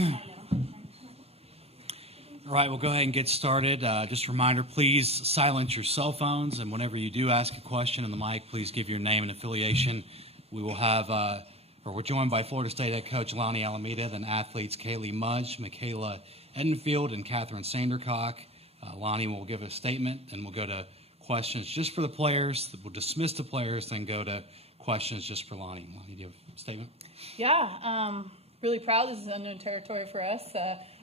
All right, we'll go ahead and get started. Just a reminder, please silence your cell phones, and whenever you do ask a question on the mic, please give your name and affiliation. We will have, we're joined by Florida State head coach Lonnie Alameda, then athletes Kaylee Mudge, Michaela Edenfield, and Catherine Sandercock. Lonnie will give a statement, and we'll go to questions just for the players. We'll dismiss the players, then go to questions just for Lonnie. Lonnie, do you have a statement? Yeah, really proud. This is unknown territory for us.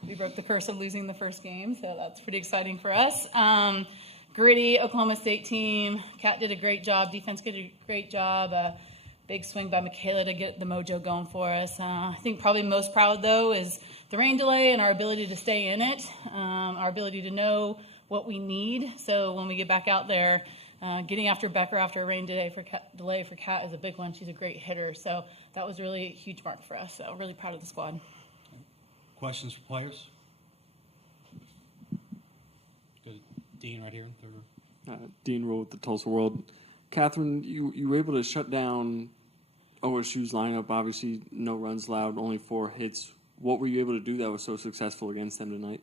We broke the curse of losing the first game, so that's pretty exciting for us. Gritty Oklahoma State team. Kat did a great job. Defense did a great job. Big swing by Michaela to get the mojo going for us. I think probably most proud, though, is the rain delay and our ability to stay in it, our ability to know what we need. So when we get back out there, getting after Becker after a rain delay for Kat is a big one. She's a great hitter. So that was really a huge mark for us. So really proud of the squad. Questions for players? Go to Dean right here. Dean Rowe with the Tulsa World. Catherine, you were able to shut down OSU's lineup. Obviously, no runs allowed, only 4 hits. What were you able to do that was so successful against them tonight?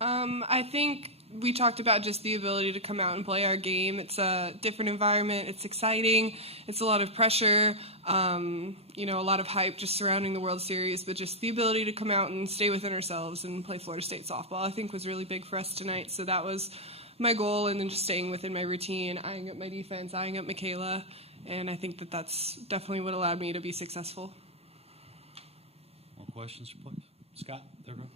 I think we talked about just the ability to come out and play our game. It's a different environment. It's exciting. It's a lot of pressure, a lot of hype just surrounding the World Series, but just the ability to come out and stay within ourselves and play Florida State softball, I think, was really big for us tonight. So that was my goal, and then just staying within my routine, eyeing up my defense, eyeing up Michaela, and I think that's definitely what allowed me to be successful. More questions for players? Scott, there we go.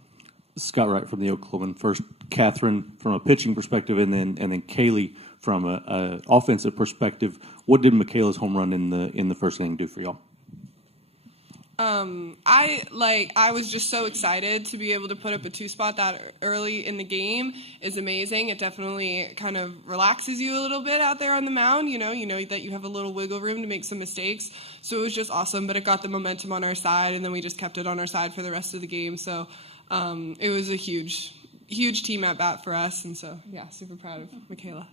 Scott Wright from the Oklahoman. First, Catherine from a pitching perspective, and then Kaylee from a offensive perspective. What did Michaela's home run in the first inning do for y'all? I was just so excited to be able to put up a 2-spot that early in the game is amazing. It definitely kind of relaxes you a little bit out there on the mound. You know that you have a little wiggle room to make some mistakes. So it was just awesome, but it got the momentum on our side, and then we just kept it on our side for the rest of the game. So it was a huge team at bat for us, and so yeah, super proud of Michaela.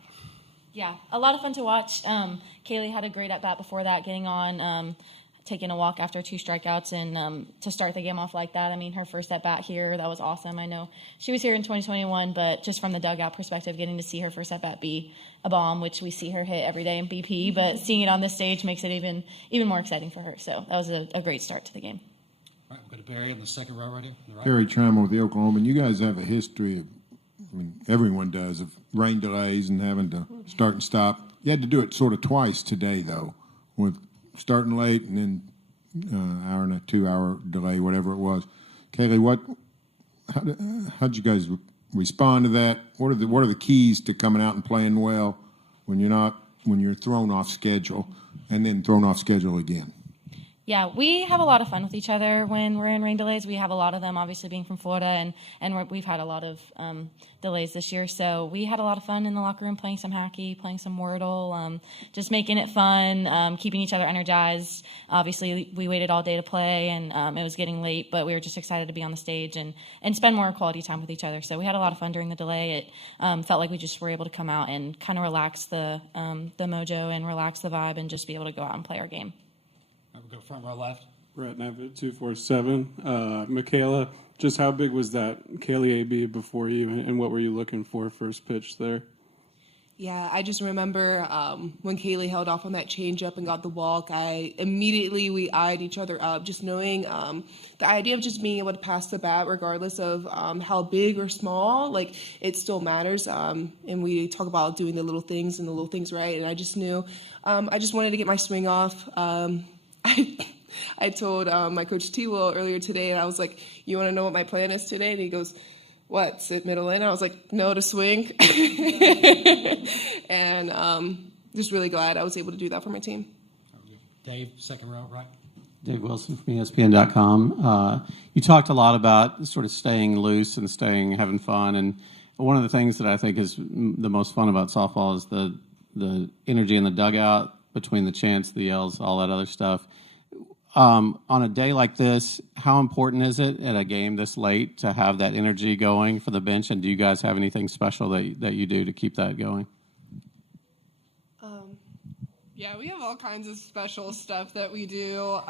Yeah, a lot of fun to watch. Kaylee had a great at bat before that, getting on, taking a walk after 2 strikeouts, and to start the game off like that. I mean, her first at bat here, that was awesome. I know she was here in 2021, but just from the dugout perspective, getting to see her first at bat be a bomb, which we see her hit every day in BP, but seeing it on this stage makes it even more exciting for her. So that was a great start to the game. All right, we'll go to Barry in the second row right here. Right. Barry Trammell with the Oklahoma. You guys have a history of, everyone does, of rain delays and having to start and stop. You had to do it sort of twice today, though, with starting late and then hour and a 2-hour delay, whatever it was. Kaylee, how'd you guys respond to that? What are the keys to coming out and playing well when you're thrown off schedule and then thrown off schedule again? Yeah, we have a lot of fun with each other when we're in rain delays. We have a lot of them, obviously, being from Florida, and we've had a lot of delays this year. So we had a lot of fun in the locker room playing some hockey, playing some Wordle, just making it fun, keeping each other energized. Obviously, we waited all day to play, and it was getting late, but we were just excited to be on the stage and spend more quality time with each other. So we had a lot of fun during the delay. It felt like we just were able to come out and kind of relax the mojo and relax the vibe and just be able to go out and play our game. All right, we'll go front row left. Brett Nevitt, 247. Michaela, just how big was that Kaylee AB before you, and what were you looking for first pitch there? Yeah, I just remember when Kaylee held off on that changeup and got the walk, we eyed each other up, just knowing the idea of just being able to pass the bat regardless of how big or small, like it still matters. And we talk about doing the little things and the little things right. And I just knew I just wanted to get my swing off. I told my coach T-Will earlier today, and I was like, you want to know what my plan is today? And he goes, what, sit middle in? I was like, no, to swing. And just really glad I was able to do that for my team. Dave, second row, right. Dave Wilson from ESPN.com. You talked a lot about sort of staying loose and having fun. And one of the things that I think is the most fun about softball is the energy in the dugout, between the chants, the yells, all that other stuff. On a day like this, how important is it at a game this late to have that energy going for the bench? And do you guys have anything special that you do to keep that going? Yeah, we have all kinds of special stuff that we do.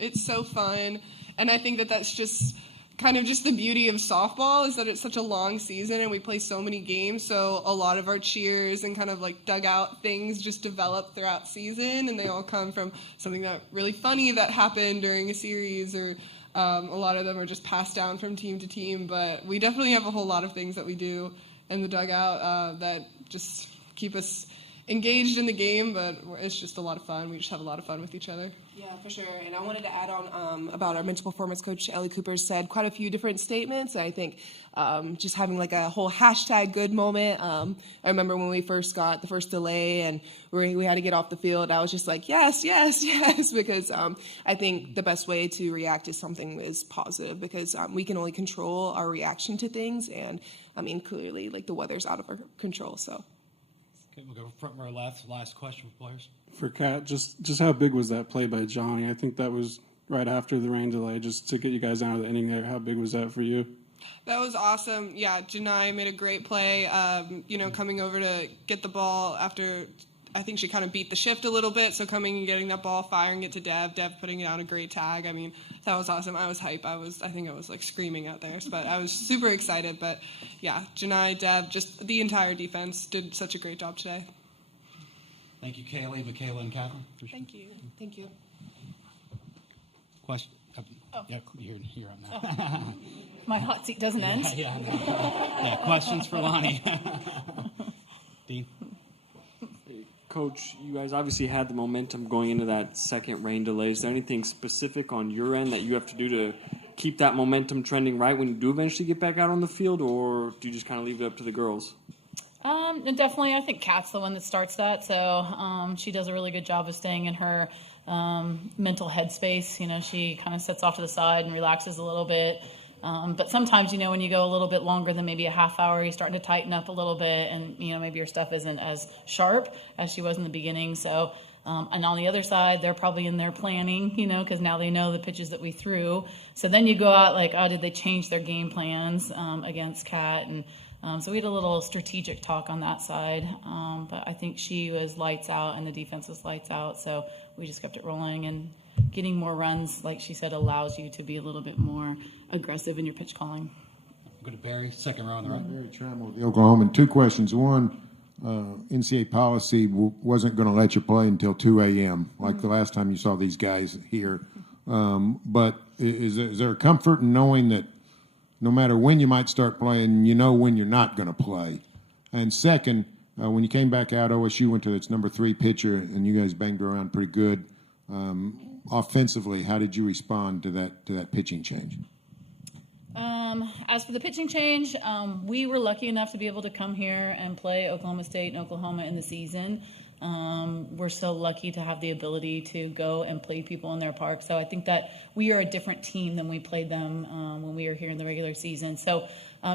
It's so fun. And I think that's just kind of just the beauty of softball is that it's such a long season and we play so many games, so a lot of our cheers and kind of like dugout things just develop throughout season, and they all come from something that really funny that happened during a series, or a lot of them are just passed down from team to team. But we definitely have a whole lot of things that we do in the dugout that just keep us engaged in the game, but it's just a lot of fun. We just have a lot of fun with each other. Yeah, for sure. And I wanted to add on about our mental performance coach, Ellie Cooper, said quite a few different statements. I think just having like a whole hashtag good moment. I remember when we first got the first delay and we had to get off the field, I was just like, yes, yes, yes, because I think the best way to react to something is positive, because we can only control our reaction to things. And I mean, clearly, like the weather's out of our control, so. Okay, we'll go front row left. Last question for players. For Kat, just how big was that play by Johnny? I think that was right after the rain delay, just to get you guys out of the inning there. How big was that for you? That was awesome. Yeah, Janai made a great play, coming over to get the ball after I think she kind of beat the shift a little bit, so coming and getting that ball, firing it to Dev putting it on a great tag. I mean, that was awesome. I was hype. I think I was like screaming out there, but I was super excited. But yeah, Janai, Dev, just the entire defense did such a great job today. Thank you, Kaylee, Michaela, and Catherine. Thank you. Thank you. Question? Yeah, you're up now. My hot seat doesn't end. Yeah, questions for Lonnie. Dean? Coach, you guys obviously had the momentum going into that second rain delay. Is there anything specific on your end that you have to do to keep that momentum trending right when you do eventually get back out on the field, or do you just kind of leave it up to the girls? Definitely, I think Kat's the one that starts that, so she does a really good job of staying in her mental headspace. You know, she kind of sits off to the side and relaxes a little bit. But sometimes, you know, when you go a little bit longer than maybe a half hour, you're starting to tighten up a little bit, and, you know, maybe your stuff isn't as sharp as she was in the beginning. So, and on the other side, they're probably in there planning, you know, because now they know the pitches that we threw. So then you go out like, oh, did they change their game plans against Kat? And so we had a little strategic talk on that side. But I think she was lights out and the defense was lights out. So we just kept it rolling, and getting more runs, like she said, allows you to be a little bit more aggressive in your pitch calling. Go to Barry, second row on the right. Barry Trammell with the Oklahoman. Two questions. One, NCAA policy wasn't going to let you play until 2 a.m., like the last time you saw these guys here. But is there a comfort in knowing that no matter when you might start playing, you know when you're not going to play? And second, when you came back out, OSU went to its number 3 pitcher, and you guys banged around pretty good. Offensively, how did you respond to that pitching change? As for the pitching change, we were lucky enough to be able to come here and play Oklahoma State and Oklahoma in the season. We're so lucky to have the ability to go and play people in their park. So I think that we are a different team than we played them when we were here in the regular season. So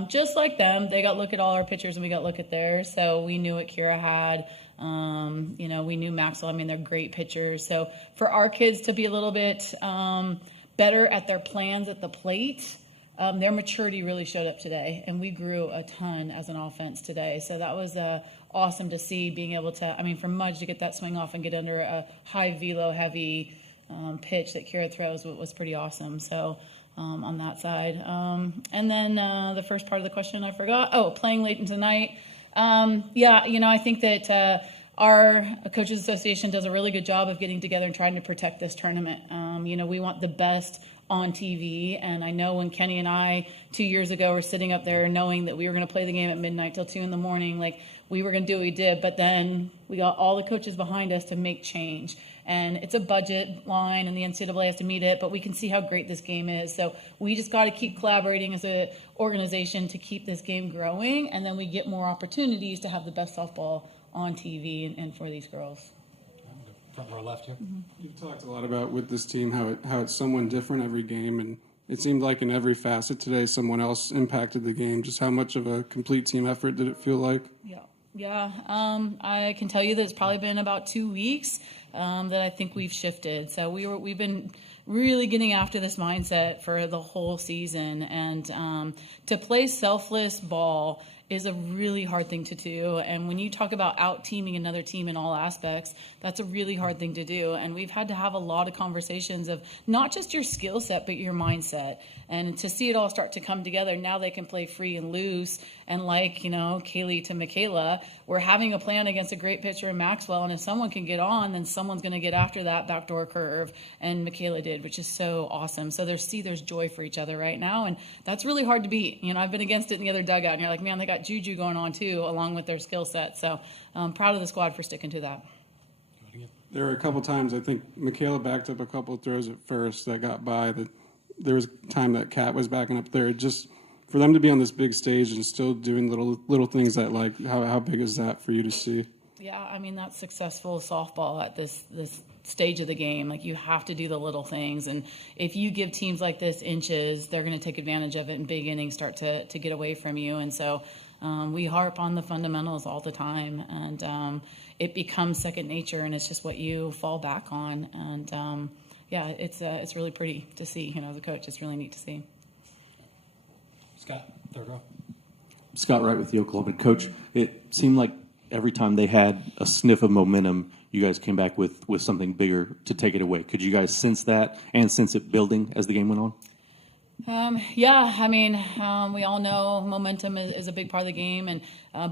just like them, they got to look at all our pitchers and we got to look at theirs. So we knew what Kira had. We knew Maxwell. I mean, they're great pitchers. So for our kids to be a little bit better at their plans at the plate, their maturity really showed up today, and we grew a ton as an offense today. So that was awesome to see, being able to, I mean, for Mudge to get that swing off and get under a high velo heavy pitch that Kira throws was pretty awesome. So on that side. And then the first part of the question I forgot. Oh, playing late into the night. I think that our Coaches Association does a really good job of getting together and trying to protect this tournament. We want the best on TV, and I know when Kenny and I 2 years ago were sitting up there knowing that we were going to play the game at midnight till 2 a.m, like we were going to do what we did, but then we got all the coaches behind us to make change. And it's a budget line, and the NCAA has to meet it, but we can see how great this game is. So we just got to keep collaborating as an organization to keep this game growing, and then we get more opportunities to have the best softball on TV and for these girls. Front row left here. Mm-hmm. You've talked a lot about with this team how it's someone different every game, and it seemed like in every facet today someone else impacted the game. Just how much of a complete team effort did it feel like? Yeah. I can tell you that it's probably been about 2 weeks that I think we've shifted. So we've been really getting after this mindset for the whole season, and to play selfless ball is a really hard thing to do. And when you talk about out-teaming another team in all aspects, that's a really hard thing to do. And we've had to have a lot of conversations of not just your skill set, but your mindset. And to see it all start to come together, now they can play free and loose. And like, Kaylee to Michaela, we're having a plan against a great pitcher in Maxwell. And if someone can get on, then someone's going to get after that backdoor curve. And Michaela did, which is so awesome. So there's joy for each other right now. And that's really hard to beat. I've been against it in the other dugout. And you're like, man, they got juju going on too, along with their skill set. So I'm proud of the squad for sticking to that. There were a couple times, I think Michaela backed up a couple of throws at first that got by. There was time that Kat was backing up there. Just for them to be on this big stage and still doing little things that, like, how big is that for you to see? Yeah, I mean, that's successful softball at this stage of the game. Like, you have to do the little things. And if you give teams like this inches, they're going to take advantage of it, and big innings start to get away from you. And so we harp on the fundamentals all the time. And it becomes second nature, and it's just what you fall back on. And, yeah, it's really pretty to see. As a coach, it's really neat to see. Scott, third row. Scott Wright with the Oklahoma. Coach, it seemed like every time they had a sniff of momentum, you guys came back with something bigger to take it away. Could you guys sense that and sense it building as the game went on? Yeah, I mean, we all know momentum is a big part of the game, and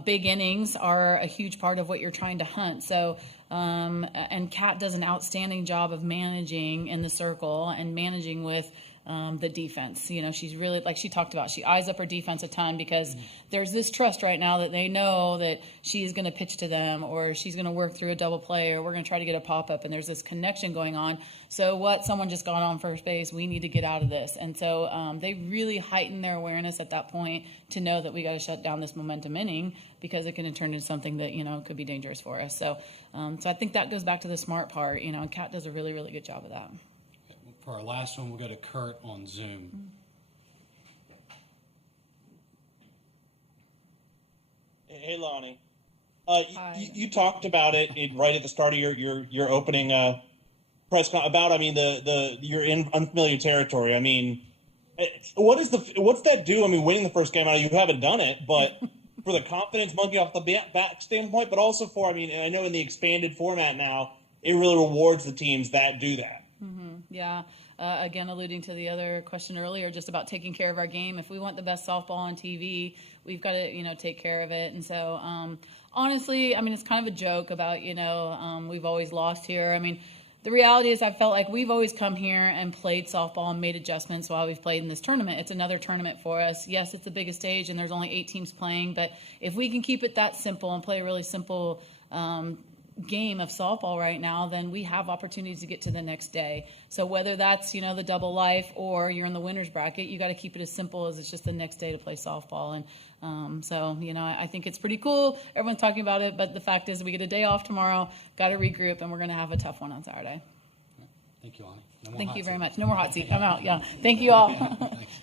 big innings are a huge part of what you're trying to hunt. So, and Kat does an outstanding job of managing in the circle and managing with the defense. She's really, like she talked about, she eyes up her defense a ton because there's this trust right now that they know that she's going to pitch to them, or she's going to work through a double play, or we're going to try to get a pop-up, and there's this connection going on. So someone just got on first base, we need to get out of this. And so they really heighten their awareness at that point to know that we got to shut down this momentum inning, because it can turn into something that, could be dangerous for us. So I think that goes back to the smart part, and Kat does a really, really good job of that. For our last one, we'll go to Kurt on Zoom. Hey, Lonnie. You talked about it right at the start of your opening press conference about, you're in unfamiliar territory. I mean, what's that do? I mean, winning the first game, I know you haven't done it, but for the confidence monkey off the back standpoint, but also for, and I know in the expanded format now, it really rewards the teams that do that. Yeah. Again, alluding to the other question earlier, just about taking care of our game. If we want the best softball on TV, we've got to, take care of it. And so, honestly, it's kind of a joke about, we've always lost here. The reality is I felt like we've always come here and played softball and made adjustments while we've played in this tournament. It's another tournament for us. Yes, it's the biggest stage, and there's only 8 teams playing. But if we can keep it that simple and play a really simple game of softball right now, then we have opportunities to get to the next day. So whether that's, the double life or you're in the winner's bracket, you got to keep it as simple as it's just the next day to play softball. And so, I think it's pretty cool. Everyone's talking about it, but the fact is we get a day off tomorrow, got to regroup, and we're going to have a tough one on Saturday. Thank you, Lonnie. Thank you very much. No more hot seat. I'm out. Yeah. Thank you all. Thanks.